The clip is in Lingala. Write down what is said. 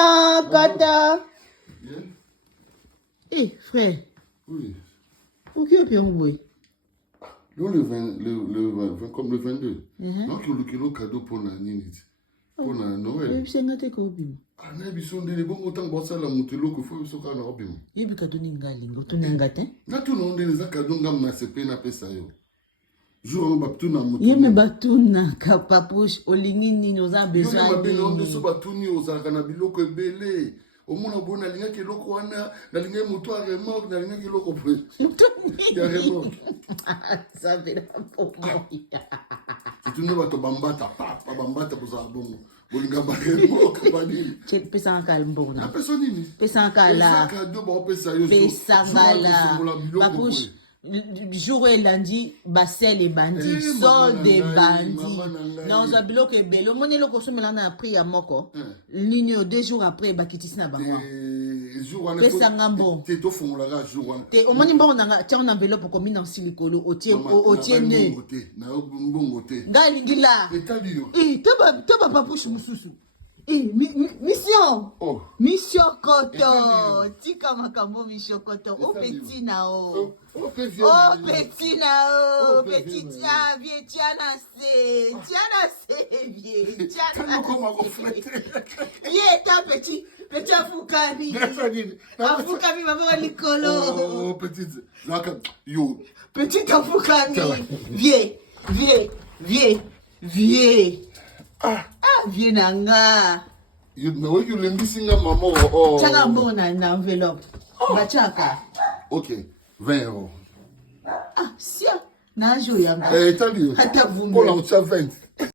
Bien, Kata. Bien. Eh, frère. Oui. Pour qui est-ce que Donc le 20, comme le 22. Donc le kilo cadeau pour la Ninit. Pour la Noël. c'est un peu comme Ah, mais ils sont des bons autant que ça la montelo que faut se faire en robin. Il y a cadeau n'ingalingo, tu n'ingate. Na tout le monde les a cadeau ngam na sepe na pesa yo. Jour on baptu na moto. Il me batuna kapapush olingini nos a Yo besoin me mabé on de de so batuni aux kana biloko ebele. Au monde bona linga ke loko wana na linga moto a remorque na linga ke loko pre. Ya remorque. Ça fait la pour moi. Si tu ne vas te bambata pas bambata pour ça bon. Bolinga ba remorque ba ni. Tu peux s'en calmer bon. Na personne ni. Peux s'en calmer. Cadeau ba pesa yo. Peux s'en calmer. Papush jour et lundi, Bassel et bandits, sort des bandits. Non, ça bloque et bello. Mon élo consomme là a pris à Moko. L'union 2 jours après, Bakitis na bango. Pesangambo. T'es au fond là, jour. T'es au moins bon, tiens, on enveloppe pour combiner en silicone au tien ne. Galingila. Eh, t'as pas pour choussou. Eh, mission. Oh. Mission Koto. Tika makambo mission Koto. Oh petit nao. Oh petit nao. Petit tia, vieux tiana se. Tiana se, vieux. Tiana se. Vieux, ta petit. Petit Afoukami. Afoukami, maman Nicolo. Oh, petit. Yo. Petit Afoukami. Vieux. Ah, vieux nanga. You know you lembisi nga maman. Oh. Chaka mbona na enveloppe. Bachaka. OK, 20 euros. Ah, sia. Na jo yanga. Eh, t'as dit. Hata vumbi. Pour l'en 20.